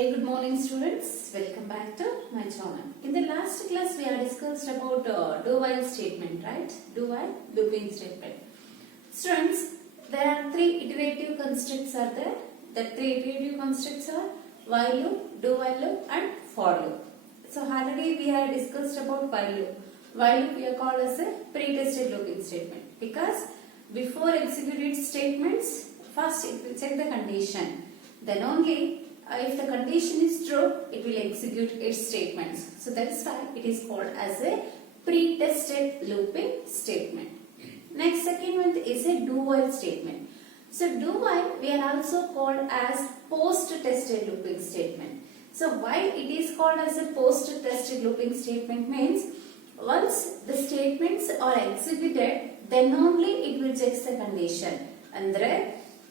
Hey, good morning students, welcome back to my channel. In the last class we have discussed about do-while statement, right? Do-while looping statement. Students, there are three iterative constructs are there. The three iterative constructs are while loop, do-while loop and for loop. So already we have discussed about while loop. While loop we are called as a pre-tested looping statement because before executed statements, first it will check the condition. Then only if the condition is true, it will execute its statements. So that is why it is called as a pre-tested looping statement. Next, second one is a do-while statement. So do-while we are also called as post-tested looping statement. So why it is called as a post-tested looping statement means once the statements are executed, then only it will check the condition. Andre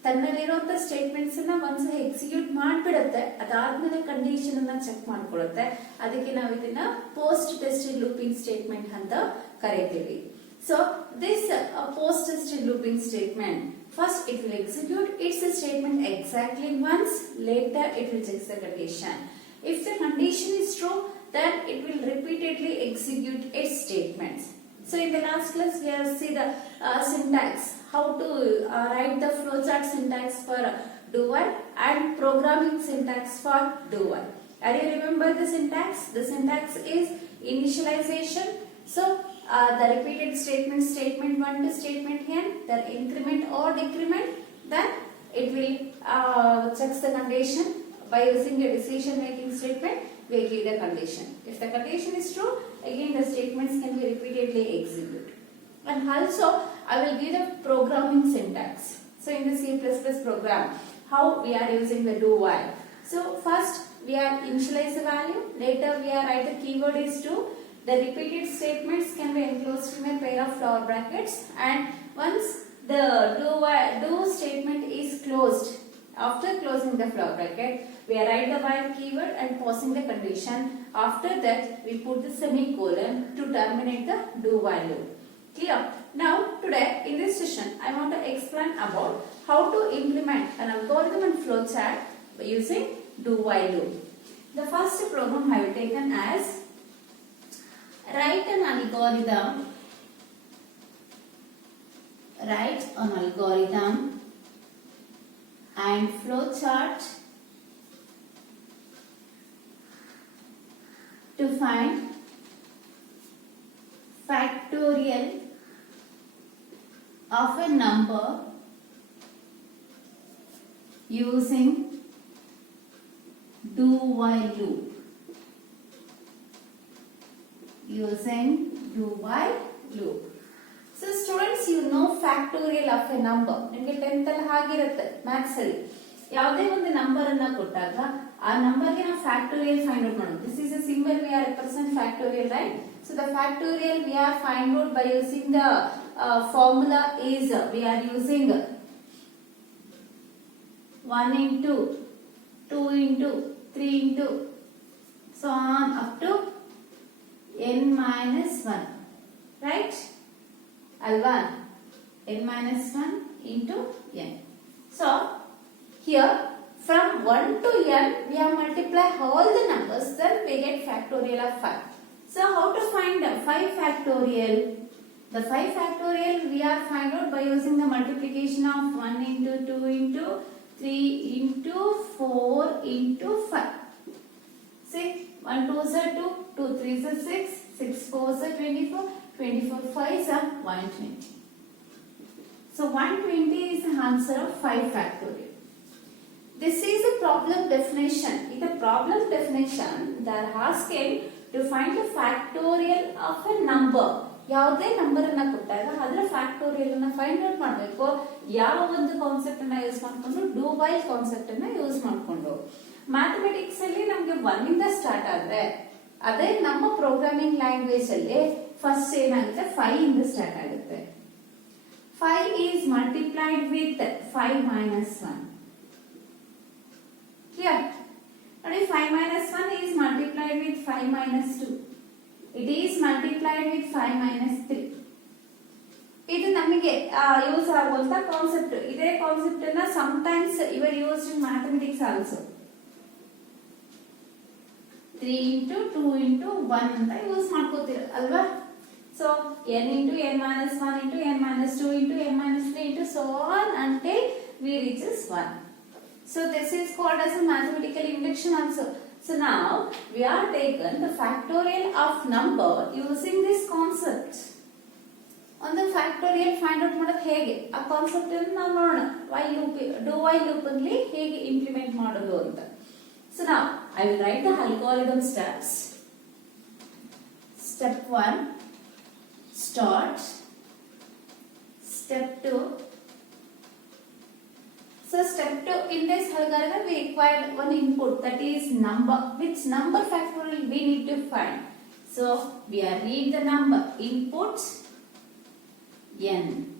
ತನ್ನಲ್ಲಿರುವಂತ statements ಅನ್ನ ಒಂದ್ಸಲ execute ಮಾಡ್ಬಿಡುತ್ತೆ, ಅದಾದ್ಮೇಲೆ condition ಅನ್ನ check ಮಾಡ್ಕೊಳ್ಳುತ್ತೆ. ಅದಕ್ಕೆ ನಾವು ಇದನ್ನ post tested looping statement ಅಂತ ಕರೀತೀವಿ. So this post tested looping statement first it will execute its statement exactly once, later it will check the condition. If the condition is true, then it will repeatedly execute its statements. So in the last class we have seen the syntax, how to write the flowchart syntax for do-while and programming syntax for do-while. Are you remember the syntax? The syntax is initialization. So the repeated statement 1 to statement n, the increment or decrement, then it will check the condition by using a decision making statement. We give the condition. If the condition is true, again the statements can be repeatedly executed. And also I will give the programming syntax. So in the C++ program, how we are using the do while. So first we are initialize the value, later we are write the keyword is true. The repeated statements can be enclosed in a pair of flower brackets, and once the do statement is closed, after closing the flower bracket, we write the while keyword and pausing the condition. After that, we put the semicolon to terminate the do while loop. Clear? Now, today in this session, I want to explain about how to implement an algorithm and flowchart by using do while loop. The first program I have taken as write an algorithm and flowchart to find factorial of a number using do while loop. So students, you know factorial of a number. ನಿಮಗೆ 10th ಅಲ್ಲಿ ಹಾಗಿರುತ್ತೆ maths ಅಲ್ಲಿ ಯಾವುದೇ ಒಂದು number ಅನ್ನ ಕೊಟ್ಟಾಗ ಆ number ಗೆ ನಾವು ಫ್ಯಾಕ್ಟೋರಿಯಲ್ ಫೈಂಡ್ ಔಟ್ ಮಾಡೋದು. This is a symbol we are represent factorial, right? So the factorial we are find out by using the formula is we are using 1 into 2 into 3 into so on up to n minus 1, right? Alva n minus 1 into n. So here from 1 to n we have multiply all the numbers, then we get factorial of 5. So how to find the 5 factorial? The 5 factorial we are find out by using the multiplication of 1 into 2 into 3 into 4 into 5. See, 1 2s are 2, 2 3s are 6, 6 4s are 24, 24 5s are 120. So 120 is the answer of 5 factorial. This is a problem definition. In the problem definition, they are asking to find the factorial of a number. ಯಾವುದೇ number ಅನ್ನ ಕೊಟ್ಟಾಗ ಅದರ factorial ಅನ್ನ find out ಮಾಡಬೇಕು. ಯಾವ ಒಂದು concept ಅನ್ನ use ಮಾಡ್ಕೊಂಡು do while ಕಾನ್ಸೆಪ್ಟ್ ಅನ್ನ ಯೂಸ್ ಮಾಡ್ಕೊಂಡು. ಮ್ಯಾಥಮೆಟಿಕ್ಸ್ ಅಲ್ಲಿ ನಮಗೆ 1 ಇಂದ ಸ್ಟಾರ್ಟ್ ಆದ್ರೆ ಅದೇ ನಮ್ಮ ಪ್ರೋಗ್ರಾಮಿಂಗ್ ಲ್ಯಾಂಗ್ವೇಜ್ ಅಲ್ಲಿ ಫಸ್ಟ್ ಏನಾಗುತ್ತೆ 5 ಇಂದ ಸ್ಟಾರ್ಟ್ ಆಗುತ್ತೆ. 5 is multiplied with 5 minus 1. Clear? Now 5 minus 1 is multiplied with 5 minus 2. It is multiplied with 5 minus 3. ಇದು ನಮಗೆ ಯೂಸ್ ಆಗುವಂತ ಕಾನ್ಸೆಪ್ಟ್. ಇದೇ ಕಾನ್ಸೆಪ್ಟ್ ಅನ್ನ sometimes you are used in mathematics also. 3 into 2 into 1 ಅಂತ ಯೂಸ್ ಮಾಡ್ಕೋತೀರ ಅಲ್ವಾ. So n into n minus 1 into n minus 2 into n minus 3 into so on until we reaches 1. So this is called as a mathematical induction also. So now we are taken the factorial of number using this concept. ಒಂದು factorial find out ಮಾಡೋದು ಹೇಗೆ ಆ concept ಅನ್ನು ನಾವು ನೋಡೋಣ. do while loop ಅಲ್ಲಿ ಹೇಗೆ implement ಮಾಡೋದು ಅಂತ. So now I will write the algorithm steps. Step 1 start. Step 2. So step 2 in this algorithm we required one input, that is number. Which number factorial we need to find? So we are read the number input n.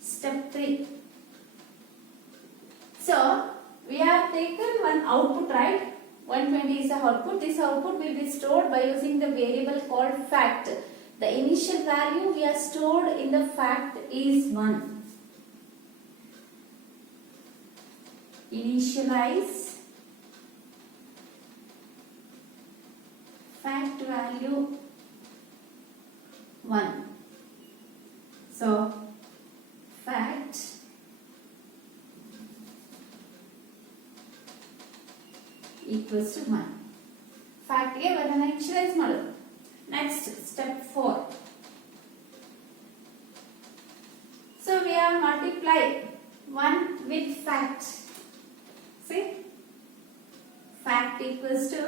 Step 3. So we have taken one output, right? 120 is the output. This output will be stored by using the variable called fact. The initial value we are stored in the fact is 1. Initialize fact value 1. So fact equals to 1. Fact ಗೆ ಅದನ್ನ initialize ಮಾಡೋದು. Next step 4. So we have multiplied 1 with fact. See, fact equals to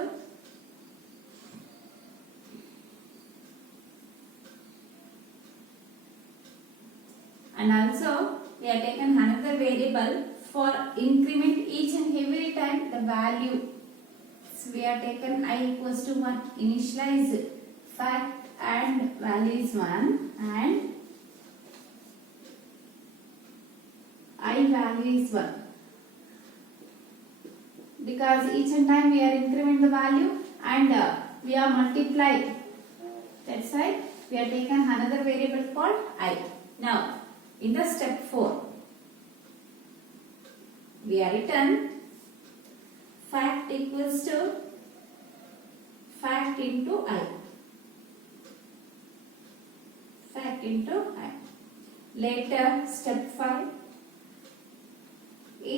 and also we have taken another variable for increment each and every time the value. So we have taken I equals to 1, initialize fact and value is 1 and I value is 1. Because each and time we are increment the value and we are multiplied. That's why we have taken another variable called I. Now in the step 4 we are written fact equals to fact into I. Fact into I. Later step 5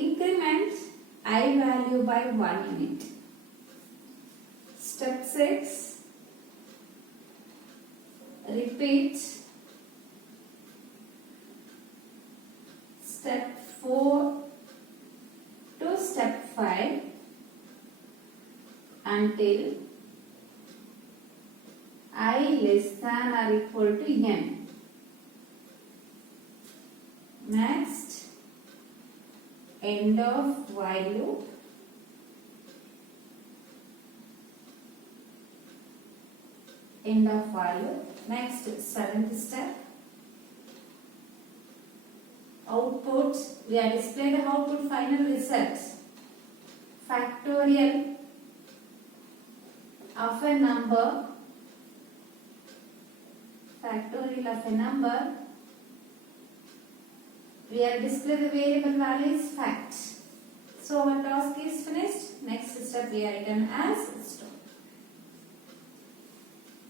increment I value by 1 unit. Step 6 repeat step 4 to step 5 until I less than or equal to n. Next end of while loop. End of while loop. Next 7th step output. We are display the output final results. Factorial of a number. Factorial of a number. We are display the variable value is fact. So our task is finished. Next step we are written as store.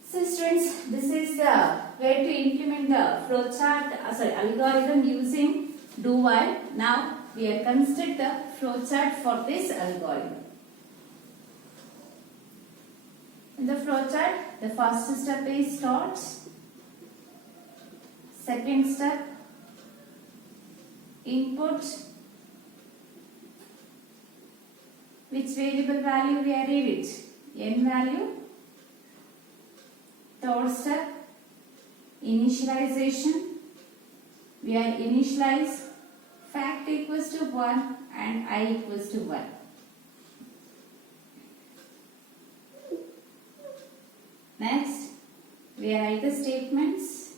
So students, this is the way to implement the flowchart, algorithm using do while. Now we are construct the flowchart for this algorithm. In the flowchart, the first step is start. Second step input, which variable value we are read it, n value. Third step initialization, we are initialize fact equals to 1 and I equals to 1. Next we write the statements.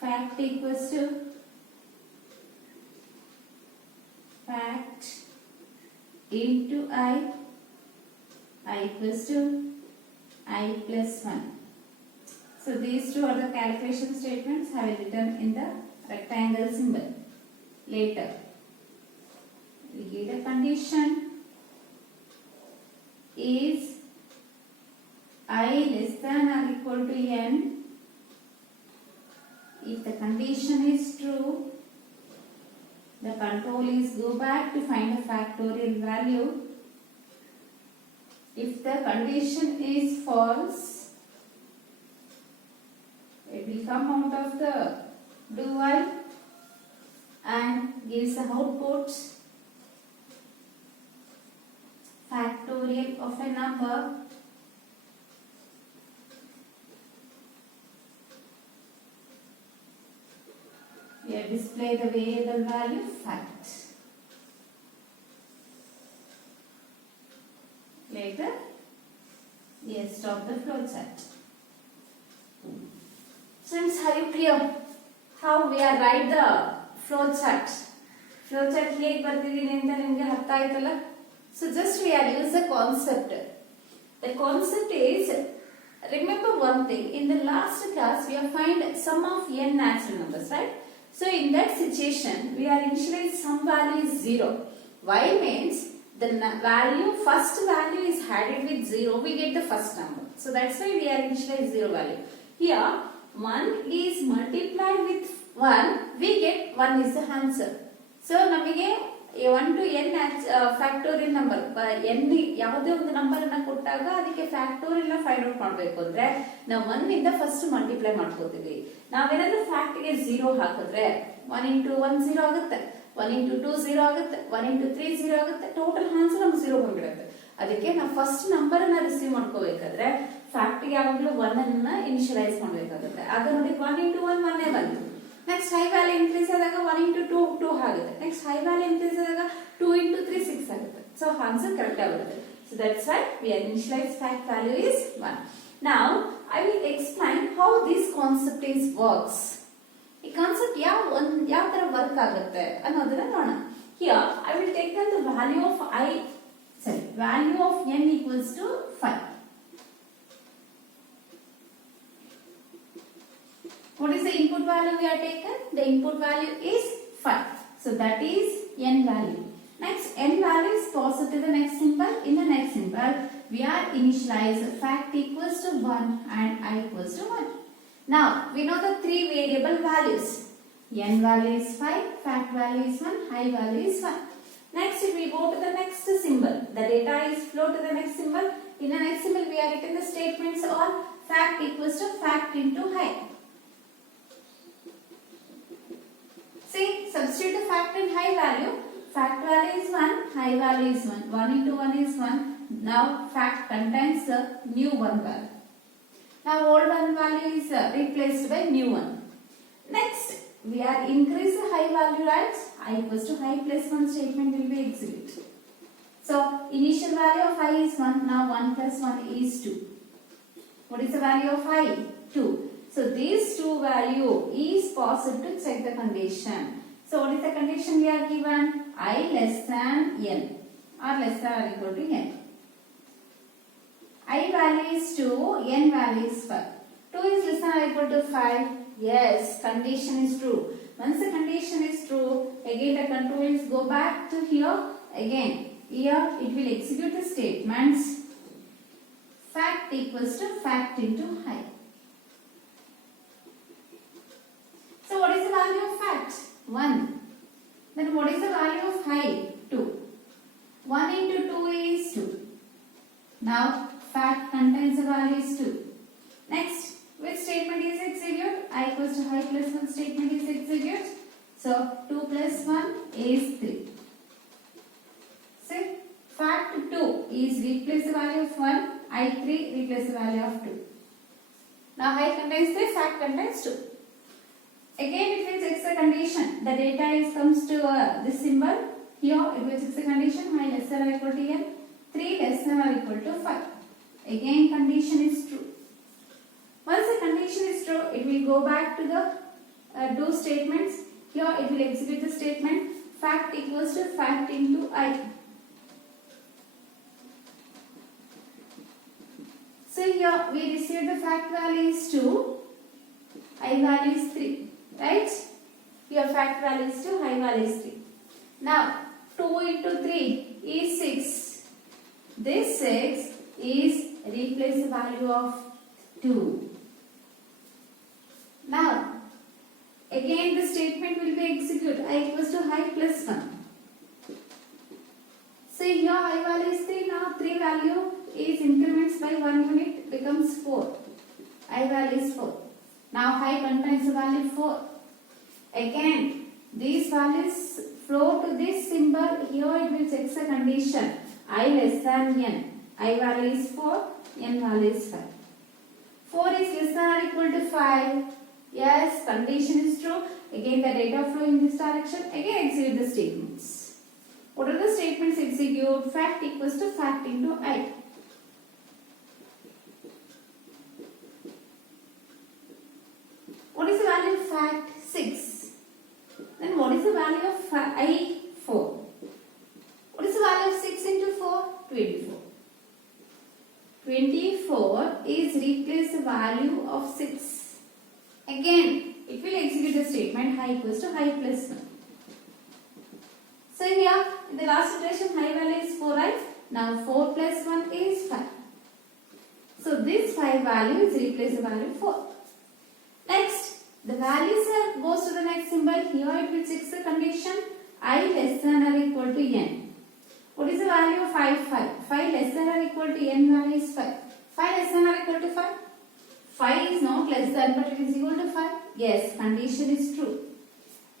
Fact equals to fact into I equals to I plus 1. So these two are the calculation statements I will written in the rectangle symbol. Later we give the condition is I less than or equal to n. If the condition is true, the control is go back to find a factorial value. If the condition is false, it will come out of the do while and gives the output factorial of a number. Here display the variable value fact. Later, yes, stop the flowchart. Students, are you clear how we are write the flowchart? Flowchart ಹೇಗೆ ಬರ್ತಿದೀನಿ ಅಂತ ನಿಮಗೆ ಅರ್ಥ ಆಯ್ತಲ್ಲ? So just we are use the concept. The concept is, remember one thing, in the last class we have find sum of n natural numbers, right? So in that situation, we are initialize some value is 0. Why means the value, first value is added with 0, we get the first number. So that's why we are initialize 0 value. Here, 1 is multiplied with 1, we get 1 is the answer. So ನಮಗೆ 1 to n factorial number n ಯಾವುದೇ ಒಂದು number ಅನ್ನ ಕೊಟ್ಟಾಗ ಅದಕ್ಕೆ factorial ನ find out ಮಾಡಬೇಕು ಅಂದ್ರೆ ನಾವು 1 ಇಂದ ಫಸ್ಟ್ ಮಲ್ಟಿಪ್ಲೈ ಮಾಡ್ಕೋತೀವಿ. ನಾವೇನಾದ್ರೂ ಫ್ಯಾಕ್ಟ್ ಗೆ 0 ಹಾಕಿದ್ರೆ 1 into 1 0 ಆಗುತ್ತೆ, 1 into 2 0 ಆಗುತ್ತೆ, 1 into 3 0 ಆಗುತ್ತೆ, ಟೋಟಲ್ ಆನ್ಸರ್ ನಮ್ಗೆ 0 ಬಂದ್ಬಿಡುತ್ತೆ. ಅದಕ್ಕೆ ನಾವು ಫಸ್ಟ್ ನಂಬರ್ ಅನ್ನ ರಿಸೀವ್ ಮಾಡ್ಕೋಬೇಕಾದ್ರೆ ಫ್ಯಾಕ್ಟ್ ಗೆ ಯಾವಾಗಲೂ 1 ಅನ್ನ ಇನಿಷಿಯಲೈಸ್ ಮಾಡಬೇಕಾಗುತ್ತೆ. ಆಗ ನೋಡಿ 1 into 1 1 ಬಂತು. ನೆಕ್ಸ್ಟ್ ಹೈ ವ್ಯಾಲ್ಯೂ ಇನ್ಕ್ರೀಸ್ ಆದಾಗ 1 into 2 2 ಆಗುತ್ತೆ. ನೆಕ್ಸ್ಟ್ ಹೈ ವ್ಯಾಲ್ಯೂ ಇನ್ಕ್ರೀಸ್ ಆದಾಗ 2 into 3 6 ಆಗುತ್ತೆ. ಸೊ ಆನ್ಸರ್ ಕರೆಕ್ಟ್ ಆಗುತ್ತೆ. So that's why we are initialize fact value is 1. Now I will explain how this concept is works. ಈ concept ಯಾವ ತರ work ಆಗುತ್ತೆ ಅನ್ನೋದನ್ನ ನೋಡೋಣ. Here I will take the value of value of n equals to 5. What is the input value we are taken? The input value is 5. So that is n value. Next, n value is passed to the next symbol. In the next symbol, we are initialize fact equals to 1 and I equals to 1. Now, we know the three variable values. N value is 5, fact value is 1, I value is 1. Next, if we go to the next symbol, the data is flow to the next symbol. In the next symbol, we are written the statements or fact equals to fact into I. See, substitute the fact and high value. Fact value is 1, high value is 1. 1 into 1 is 1. Now, fact contains the new 1 value. Now, old 1 value is replaced by new 1. Next, we are increase the high value, right? I equals to high plus 1 statement will be executed. So, initial value of I is 1. Now, 1 plus 1 is 2. What is the value of I? 2. So these two value is passed to check the condition. So what is the condition we are given? I less than n or less than or equal to n. I value is 2, n value is 5. 2 is less than or equal to 5. Yes, condition is true. Once the condition is true, again the control is go back to here. Again, here it will execute the statements. Fact equals to fact into I. So what is the value of fact? 1. Then what is the value of I? 2. 1 into 2 is 2. Now fact contains the value is 2. Next, which statement is execute? I equals to I plus 1 statement is execute. So 2 plus 1 is 3. See, fact 2 is replace the value of 1. I 3 replace the value of 2. Now I contains 3, fact contains 2. Again, it will check the condition. The data is comes to this symbol. Here, it will check the condition. I less than or equal to n. 3 less than or equal to 5. Again, condition is true. Once the condition is true, it will go back to the do statements. Here, it will execute the statement. Fact equals to fact into I. So here, we receive the fact value is 2. I value is 3. Right? Your fact value is 2, high value is 3. Now, 2 into 3 is 6. This 6 is replace the value of 2. Now, again the statement will be executed. I equals to I plus 1. So here I value is 3. Now 3 value is increments by 1 unit becomes 4. I value is 4. Now I contains the value 4. Again, these values flow to this symbol. Here it will check the condition. I less than n. I value is 4. N value is 5. 4 is less than or equal to 5. Yes, condition is true. Again the data flow in this direction. Again execute the statements. What are the statements execute? Fact equals to fact into I. What is the value of fact? 6. Then what is the value of I? 4. What is the value of 6 into 4? 24. 24 is replace the value of 6. Again, it will execute the statement I equals to I plus 1. So here, in the last iteration, I value is 4i. Now 4 plus 1 is 5. So this 5 value is replace the value 4. Next, the values goes to the next symbol. Here it will check the condition I less than or equal to n. What is the value of 5? 5 less than or equal to n value is 5. 5 less than or equal to 5? 5 is not less than but it is equal to 5. Yes, condition is true.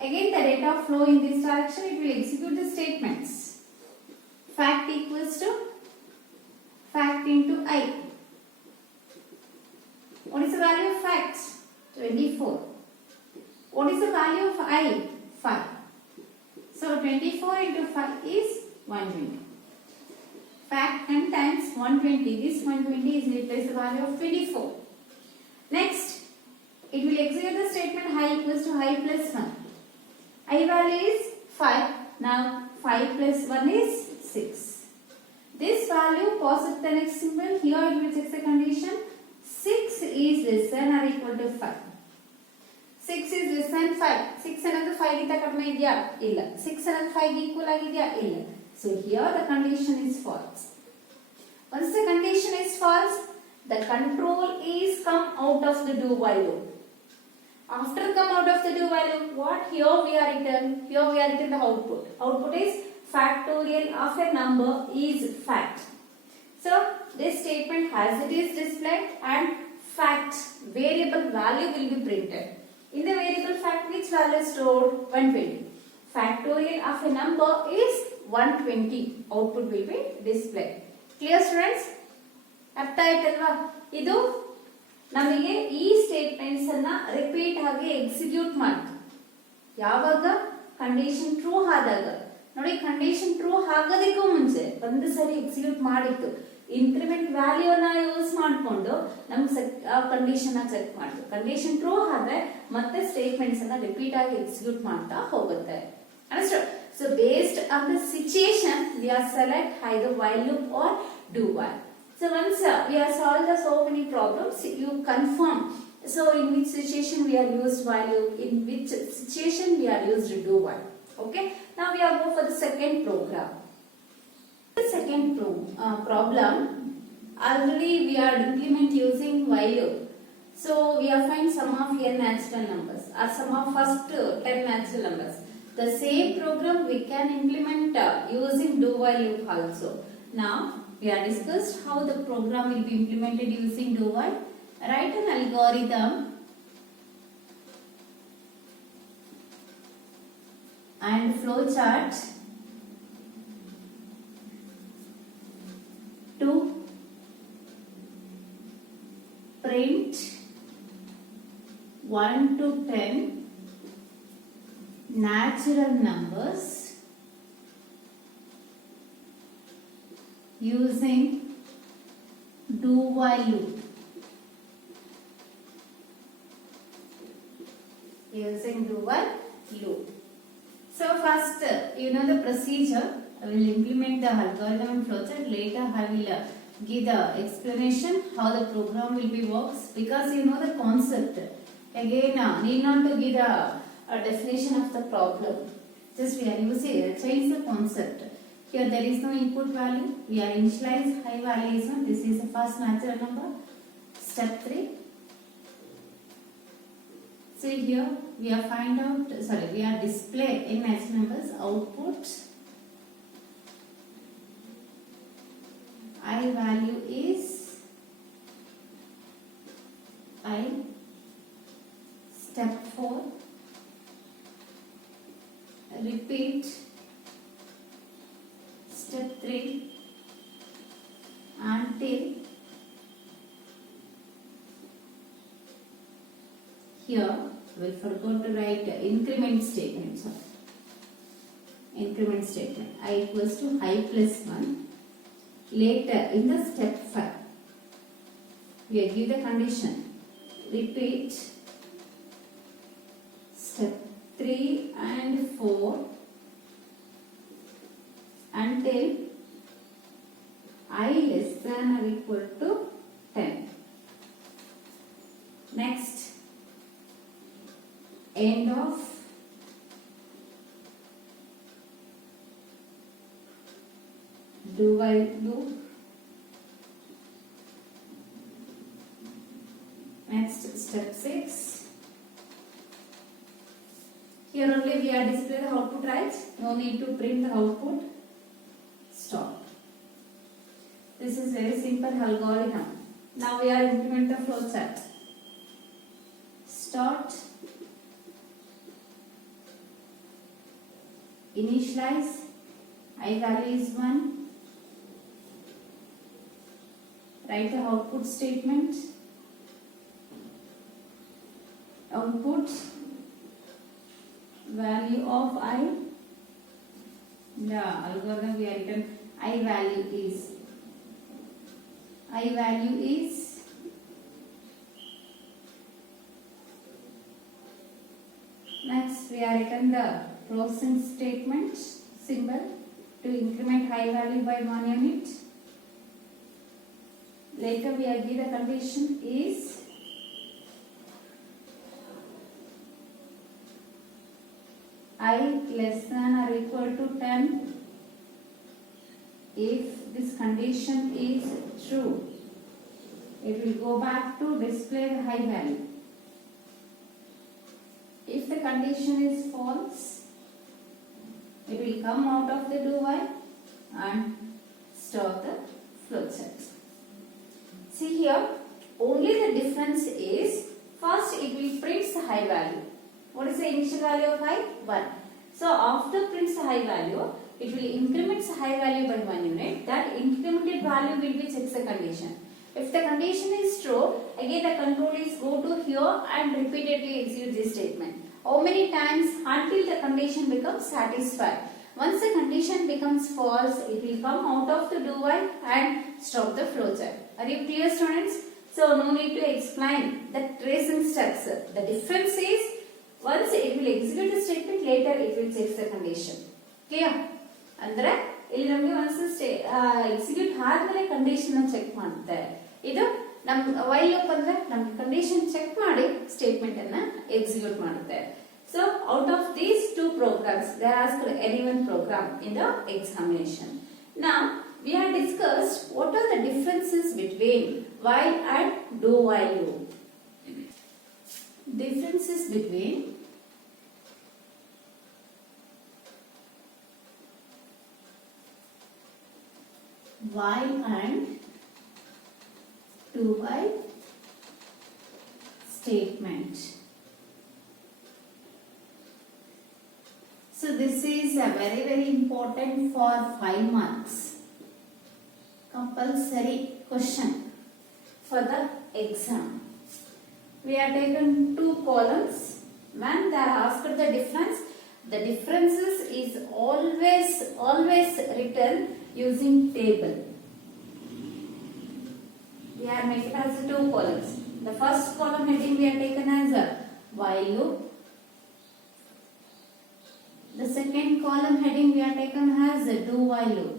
Again the data flow in this direction, it will execute the statements. Fact equals to fact into I. What is the value of fact? 24. What is the value of I? 5. So 24 into 5 is 120. Fact contains 120. This 120 is replaced the value of 24. Next, it will execute the statement I equals to I plus 1. I value is 5. Now 5 plus 1 is 6. This value passes to the next symbol. Here it will check the condition. 6 is less than or equal to 5. 6 is less than 5. 6 another 5 ಗಿಂತ ಕಡಿಮೆ ಇದೆಯಾ? ಇಲ್ಲ. 6 another 5 ಗೆ equal ಆಗಿದೆಯಾ? ಇಲ್ಲ. So here the condition is false. Once the condition is false, the control is come out of the do while loop. After come out of the do while loop, what here we are written? Here we are written the output. Output is factorial of a number is fact. So this statement as it is displayed and fact variable value will be printed. In the variable fact, which value is stored? 120. Factorial of a number is 120. Output will be displayed. Clear students? ಅರ್ಥ ಆಯ್ತಲ್ವಾ? ಇದು ನಮಗೆ ಈ statements ಅನ್ನ repeat ಆಗಿ execute ಮಾಡ್ತೀವಿ. ಯಾವಾಗ condition true ಆದಾಗ ನೋಡಿ, ಕಂಡೀಷನ್ ಟ್ರೂ ಆಗೋದಕ್ಕೂ ಮುಂಚೆ ಒಂದು ಸರಿ ಎಕ್ಸಿಕ್ಯೂಟ್ ಮಾಡಿತ್ತು. ಇನ್ಕ್ರಿಮೆಂಟ್ ವ್ಯಾಲ್ಯೂನ ಯೂಸ್ ಮಾಡಿಕೊಂಡು ನಮ್ಗೆ ಕಂಡೀಷನ್ ಚೆಕ್ ಮಾಡ್ತೀವಿ. ಕಂಡೀಷನ್ ಟ್ರೂ ಆದ್ರೆ ಮತ್ತೆ ಸ್ಟೇಟ್ಮೆಂಟ್ಸ್ ಅನ್ನ ರಿಪೀಟ್ ಆಗಿ ಎಕ್ಸಿಕ್ಯೂಟ್ ಮಾಡ್ತಾ ಹೋಗುತ್ತೆ. Understood? So based on the situation, we are select either while loop or do while. So once we have solved the so many problems, you confirm. So in which situation we are used while loop, in which situation we are used do while. Okay. Now we are go for the second program. The second problem, already we are implement using while loop. So we are find sum of n natural numbers or sum of first 10 natural numbers. The same program we can implement using do while loop also. Now we have discussed how the program will be implemented using do while. Write an algorithm and flow chart to print 1 to 10 natural numbers using do while loop. Using do while loop. So first, you know the procedure. I will implement the algorithm and flowchart. Later, I will give the explanation how the program will be works, because you know the concept. Again, need not to give the definition of the problem. Just we are using change the concept. Here there is no input value. We are initialize high value is 1. This is the first natural number. Step 3. See here we are we are display in natural numbers output. I value is I. Step 4. Repeat. Step 3 until here we forgot to write increment statement. So, increment statement I equals to I plus 1. Later in the step 5 we give the condition. Repeat step 3 and 4 until I less than or equal to 10. Next, end of do while loop. Next, step 6. Here only we are displaying the output, right? No need to print the output. Stop. This is very simple algorithm. Now we are implement the flowchart. Start. Initialize. I value is 1. Write the output statement. Output value of I. The algorithm we are written I value is next we are written the processing statement symbol to increment I value by 1 unit. Later we are give the condition is I less than or equal to 10. If this condition is true, it will go back to display the high value. If the condition is false, it will come out of the do while and stop the flowchart. See here, only the difference is first it will print the high value. What is the initial value of I? 1. So after prints the high value, it will increment the high value by 1 unit. That incremented value will be checks the condition. If the condition is true, again the control is go to here and repeatedly execute this statement. How many times? Until the condition becomes satisfied. Once the condition becomes false, it will come out of the do while and stop the flowchart. Are you clear, students? So no need to explain the tracing steps. The difference is once it will execute the statement, later it will check the condition. Clear? ಅಂದ್ರೆ ಇಲ್ಲಿ ನಮಗೆ ಒಂದ್ಸಲ execute ಆದ್ಮೇಲೆ condition check ಮಾಡುತ್ತೆ. ಇದು ನಮ್ಮ while loop ಅಂದ್ರೆ ನಮಗೆ ಕಂಡೀಷನ್ ಚೆಕ್ ಮಾಡಿ ಸ್ಟೇಟ್ಮೆಂಟ್ ಅನ್ನ ಎಕ್ಸಿಕ್ಯೂಟ್ ಮಾಡುತ್ತೆ. So out of these two programs, they asked any one program in the examination. Now we have discussed what are the differences between while and do while loop. Differences between while and do while statement. So this is a very important for 5 marks compulsory question for the exam. We have taken 2 columns. When they are asked the difference, the differences is always written using table. We are making as 2 columns. The first column heading we have taken as a while loop. The second column heading we have taken as a do while loop.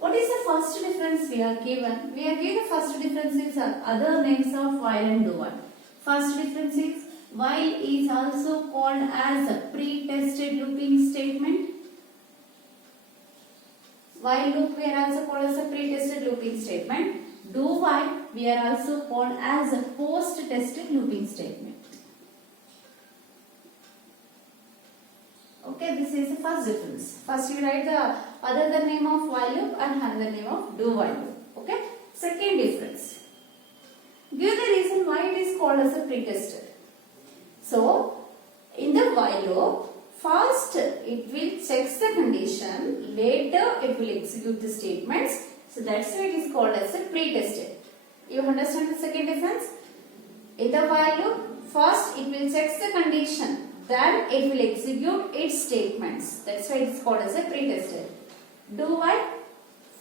What is the first difference we are given? We are given the first difference is other names of while and do while. First difference is while is also called as a pre-tested looping statement. While loop we are also called as a pre-tested looping statement. Do while we are also called as a post-tested looping statement. Okay, this is the first difference. First you write the other name of while loop and another name of do while loop. Okay. Second difference. Give the reason why it is called as a pre-tested. So, in the while loop, first it will check the condition, later it will execute the statements. So that's why it is called as a pre-tested. You understand the second difference? In the while loop, first it will check the condition, then it will execute its statements. That's why it is called as a pre-tested. Do while,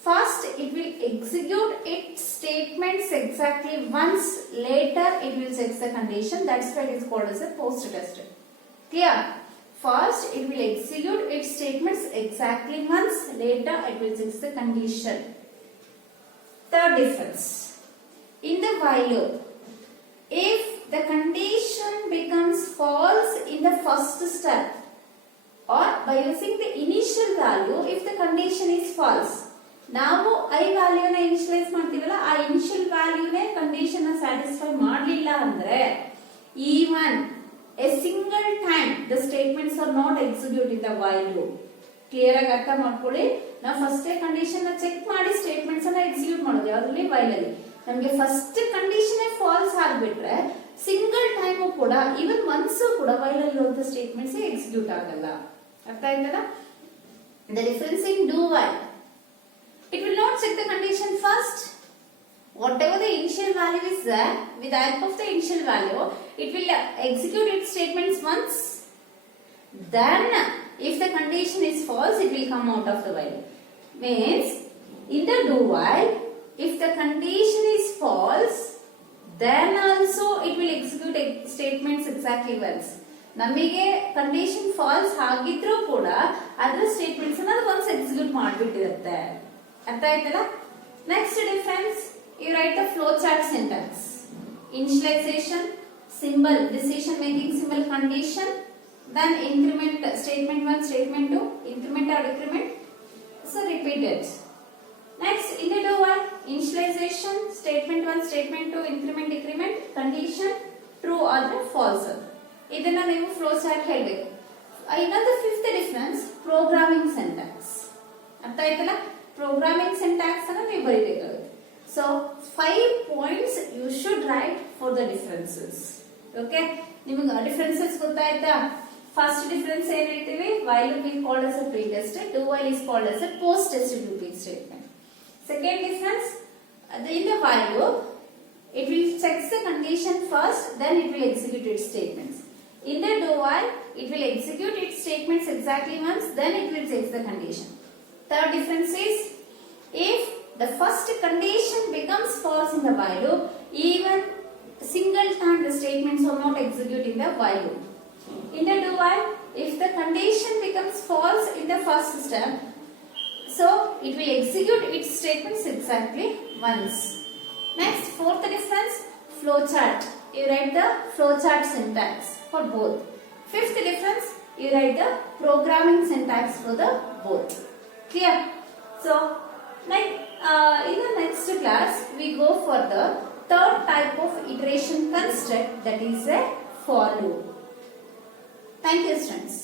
first it will execute its statements exactly once, later it will check the condition. That's why it is called as a post-tested. Clear? First it will execute its statements exactly once, later it will check the condition. Third difference. In the while loop, if the condition becomes false in the first step, or by using the initial value, if the condition is false, ನಾವು I value ನ initialise ಮಾಡ್ತೀವಲ್ಲ, ಆ initial ವ್ಯಾಲ್ಯೂನೇ condition satisfy ಮಾಡಲಿಲ್ಲ ಅಂದ್ರೆ, even a single time the statements are not executed in the while loop. Clear ಆಗಿ ಅರ್ಥ ಮಾಡ್ಕೊಳ್ಳಿ. ನಾವು ಫಸ್ಟ್ ಕಂಡೀಷನ್ ನ ಚೆಕ್ ಮಾಡಿ ಸ್ಟೇಟ್ಮೆಂಟ್ಸ್ ಅನ್ನ ಎಕ್ಸಿಕ್ಯೂಟ್ ಮಾಡೋದು ಯಾವ್ದ್ರಲ್ಲಿ, ವೈಲ್ ಅಲ್ಲಿ. ನಮಗೆ ಫಸ್ಟ್ ಕಂಡೀಷನ್ ಫಾಲ್ಸ್ ಆಗ್ಬಿಟ್ರೆ ಸಿಂಗಲ್ ಟೈಮ್ ಕೂಡ, ಈವನ್ ಒನ್ಸ್ ಕೂಡ ವೈಲ್ ಅಲ್ಲಿ ಇರುವಂತ ಸ್ಟೇಟ್ಮೆಂಟ್ಸ್ ಎಕ್ಸಿಕ್ಯೂಟ್ ಆಗಲ್ಲ. ಅರ್ಥ ಆಯ್ತಲ್ಲ? The difference in do while, it will not check the condition first. Whatever the initial value is there, with the help of the initial value, it will execute its statements once. Then, if the condition is false, it will come out of the while. Means, in the do while, if the condition is false, then also it will execute statements exactly once. ನಮಗೆ condition falls ಆಗಿದ್ರೂ ಕೂಡ ಅದರ statements ಅನ್ನ once execute ಮಾಡಿಬಿಟ್ಟಿರುತ್ತೆ. ಅರ್ಥ ಆಯ್ತಲ್ಲ? Next difference, you write the flow chart syntax. Initialization, symbol, decision making symbol condition, then increment, statement 1, statement 2, increment or decrement. So repeat it. Next, in the do while, initialization, statement 1, statement 2, increment, decrement, condition, true or false. ಇದನ್ನ ನೀವು flow chart ಹೇಳಬೇಕು. ಇನ್ನೊಂದು fifth difference, programming syntax. ಅರ್ಥ ಆಯ್ತಲ್ಲ? Programming syntax ಅನ್ನ ನೀವು ಬರೀಬೇಕಾಗುತ್ತೆ. So 5 points you should write for the differences. Okay, ನಿಮಗೆ ಡಿಫರೆನ್ಸಸ್ ಗೊತ್ತಾಯ್ತಾ? ಫಸ್ಟ್ ಡಿಫರೆನ್ಸ್ ಏನ್ ಹೇಳ್ತೀವಿ, while loop is called as a pre-tested, do while is called as a post-tested looping statement. Second difference, in the while loop, it will check the condition first, then it will execute its statements. In the do while, it will execute its statements exactly once, then it will check the condition. Third difference is, if the first condition becomes false in the while loop, even single time the statements are not executed in the while loop. In the do while, if the condition becomes false in the first step, so it will execute its statements exactly once. Next, fourth difference, flow chart. You write the flow chart syntax for both. Fifth difference, you write the programming syntax for the both. Clear? So, in the next class, we go for the third type of iteration construct, that is a for loop. Thank you, students.